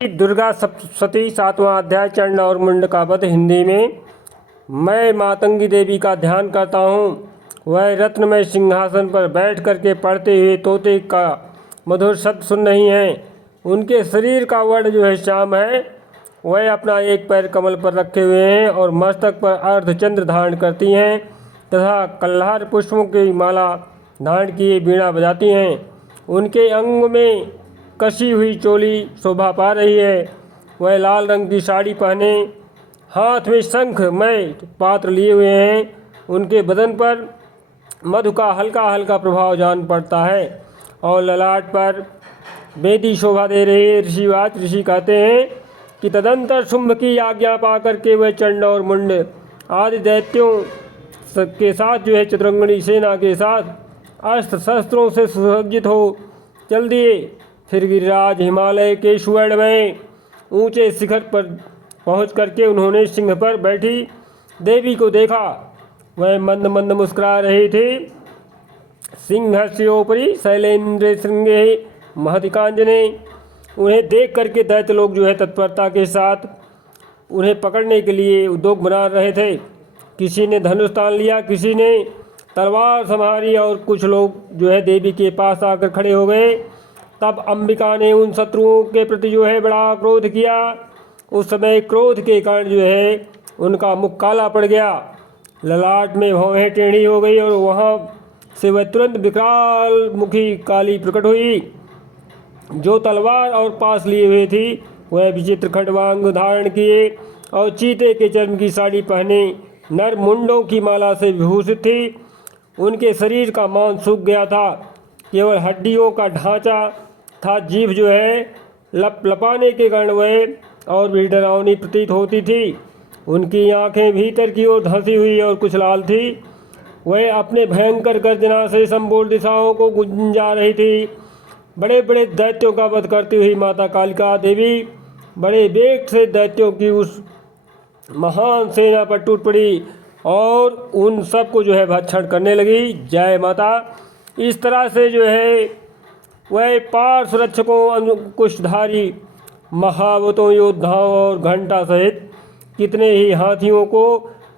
दुर्गा सप्तशती सातवां अध्याय चंड और मुंड का वध। हिंदी में। मैं मातंगी देवी का ध्यान करता हूँ। वह रत्नमय सिंहासन पर बैठ करके पढ़ते हुए तोते का मधुर शब्द सुन रही हैं। उनके शरीर का वर्ण जो है श्याम है। वह अपना एक पैर कमल पर रखे हुए हैं और मस्तक पर अर्धचंद्र धारण करती हैं तथा कल्हार पुष्पों की माला धारण किए बीणा बजाती हैं। उनके अंग में कसी हुई चोली शोभा पा रही है। वह लाल रंग की साड़ी पहने हाथ में शंखमय पात्र लिए हुए हैं। उनके बदन पर मधु का हल्का हल्का प्रभाव जान पड़ता है और ललाट पर बेदी शोभा दे रही ऋषिवाच। ऋषि कहते हैं कि तदंतर शुंभ की आज्ञा पाकर के वह चंड और मुंड आदि दैत्यों के साथ जो है चतुरंगणी सेना के साथ अस्त्र शस्त्रों से सुसज्जित हो चल दिए। फिर गिरिराज हिमालय के सुवर्ण में ऊंचे शिखर पर पहुंच करके उन्होंने सिंह पर बैठी देवी को देखा। वह मंद मंद मुस्कुरा रही थी। सिंहस्योपरि शैलेन्द्र श्रृंगे महतिकांजने। उन्हें देख करके दैत्य लोग जो है तत्परता के साथ उन्हें पकड़ने के लिए उद्योग बना रहे थे। किसी ने धनुष तान लिया, किसी ने तलवार संभारी और कुछ लोग जो है देवी के पास आकर खड़े हो गए। तब अंबिका ने उन शत्रुओं के प्रति जो है बड़ा क्रोध किया। उस समय क्रोध के कारण जो है उनका मुख काला पड़ गया, ललाट में भौहें टेढ़ी हो गई और वहाँ से वह तुरंत विकराल मुखी काली प्रकट हुई। जो तलवार और पास लिए हुए थी वह विचित्र खड्वांग धारण किए और चीते के चर्म की साड़ी पहने नर मुंडों की माला से विभूषित थी। उनके शरीर का मांस सूख गया था, केवल हड्डियों का ढांचा था। जीभ जो है लपाने के कारण वह और भी डरावनी प्रतीत होती थी। उनकी आंखें भीतर की ओर धंसी हुई और कुछ लाल थी। वह अपने भयंकर गर्जना से संपूर्ण दिशाओं को गुंजा रही थी। बड़े बड़े दैत्यों का वध करती हुई माता कालिका देवी बड़े वेग से दैत्यों की उस महान सेना पर टूट पड़ी और उन सबको जो है भक्षण करने लगी। जय माता। इस तरह से जो है वह पार्श्व रक्षकों, अंकुशधारी महावतों, योद्धाओं और घंटा सहित कितने ही हाथियों को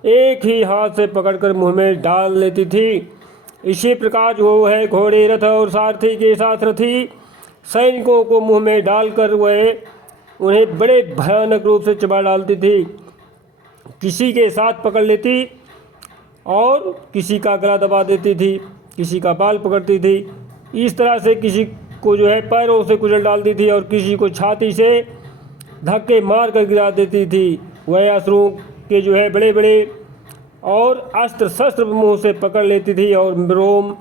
एक ही हाथ से पकड़कर मुंह में डाल लेती थी। इसी प्रकार जो है घोड़े, रथ और सारथी के साथ रथी सैनिकों को मुंह में डालकर वह उन्हें बड़े भयानक रूप से चबा डालती थी। किसी के साथ पकड़ लेती और किसी का गला दबा देती थी, किसी का बाल पकड़ती थी। इस तरह से किसी को जो है पैरों से कुचल डालती थी और किसी को छाती से धक्के मार कर गिरा देती थी। वह असुरों के जो है बड़े बड़े और अस्त्र शस्त्र मुंह से पकड़ लेती थी और रोम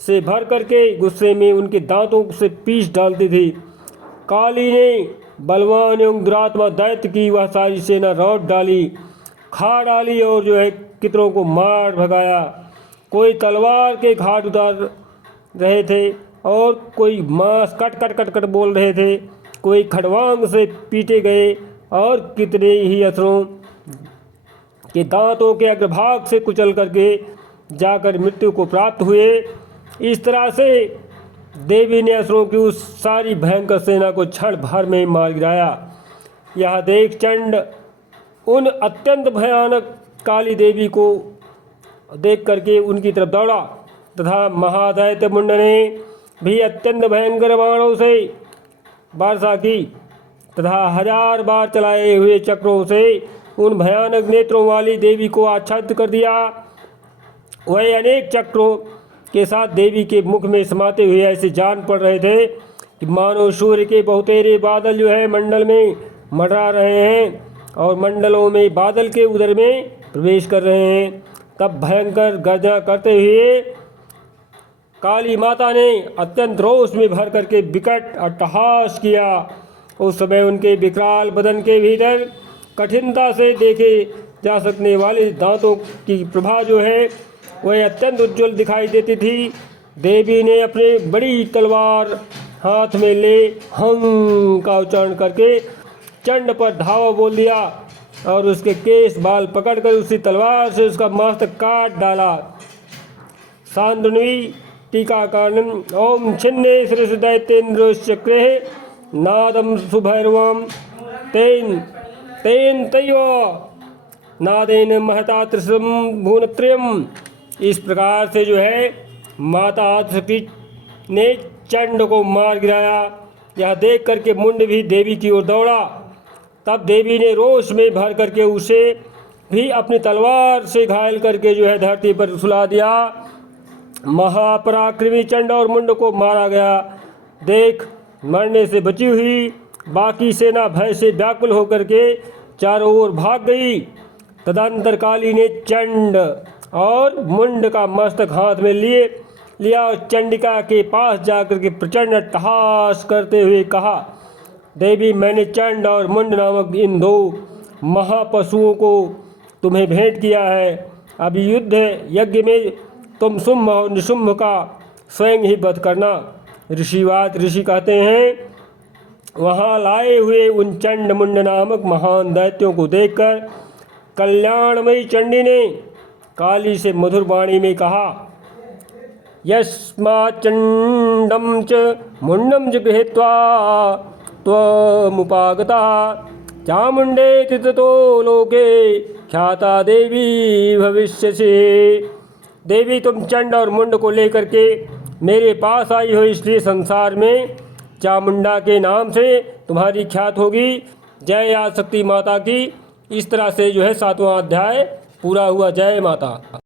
से भर करके गुस्से में उनके दांतों से पीस डालती थी। काली ने बलवान एवं दुरात्मा दैत्य की वह सारी सेना रौट डाली, खा डाली और जो है कितनों को मार भगाया। कोई तलवार के घाट उतार रहे थे और कोई मांस कट कट कट कट बोल रहे थे, कोई खड़वांग से पीटे गए और कितने ही असुरों के दांतों के अग्रभाग से कुचल करके जाकर मृत्यु को प्राप्त हुए। इस तरह से देवी ने असुरों की उस सारी भयंकर सेना को क्षण भर में मार गिराया। यह देख चंड उन अत्यंत भयानक काली देवी को देख करके उनकी तरफ दौड़ा तथा महादैत्य मुंड ने भी अत्यंत भयंकर बाणों से वर्षा की तथा 1000 बार चलाए हुए चक्रों से उन भयानक नेत्रों वाली देवी को आच्छादित कर दिया। वह अनेक चक्रों के साथ देवी के मुख में समाते हुए ऐसे जान पड़ रहे थे कि मानो सूर्य के बहुतेरे बादल जो है मंडल में मंडरा रहे हैं और मंडलों में बादल के उदर में प्रवेश कर रहे हैं। तब भयंकर गर्जना करते हुए काली माता ने अत्यंत रोष में भर करके विकट अट्टहास किया। उस समय उनके विकराल बदन के भीतर कठिनता से देखे जा सकने वाले दांतों की प्रभा जो है वह अत्यंत उज्ज्वल दिखाई देती थी। देवी ने अपनी बड़ी तलवार हाथ में ले हंग का उच्चारण करके चंड पर धावा बोल दिया और उसके केस बाल पकड़कर उसी तलवार से उसका मस्तक काट डाला। सांद्रवी टीकाकरण ओम छिन्ने श्रेष्ठ दैत्येन्द्र चक्रे नादम सुभैरवम तेन तेन तैव नादेन महता त्रिशम भुवनत्रयम्। इस प्रकार से जो है माता आदिशक्ति ने चंड को मार गिराया। यह देख करके मुंड भी देवी की ओर दौड़ा। तब देवी ने रोष में भर करके उसे भी अपनी तलवार से घायल करके जो है धरती पर सुला दिया। महापराक्रमी चंड और मुंड को मारा गया देख मरने से बची हुई बाकी सेना भय से व्याकुल होकर के चारों ओर भाग गई। तदंतर काली ने चंड और मुंड का मस्तक हाथ में लिया और चंडिका के पास जाकर के प्रचंड अट्टहास करते हुए कहा, देवी मैंने चंड और मुंड नामक इन दो महापशुओं को तुम्हें भेंट किया है। अब युद्ध यज्ञ में तुम शुंभ और निशुंभ का स्वयं ही वध करना। ऋषि कहते हैं, वहाँ लाए हुए उन चंड मुंड नामक महान दैत्यों को देखकर कल्याणमयी चंडी ने काली से मधुर वाणी में कहा, यस्माच्चंडं च मुंडं च गृहीत्वा त्वमुपागता चामुंडेति ततो लोके ख्याता देवी भविष्यसि। देवी तुम चंड और मुंड को लेकर के मेरे पास आई हो, इसलिए संसार में चामुंडा के नाम से तुम्हारी ख्यात होगी। जय आदिशक्ति माता की। इस तरह से जो है 7वां अध्याय पूरा हुआ। जय माता।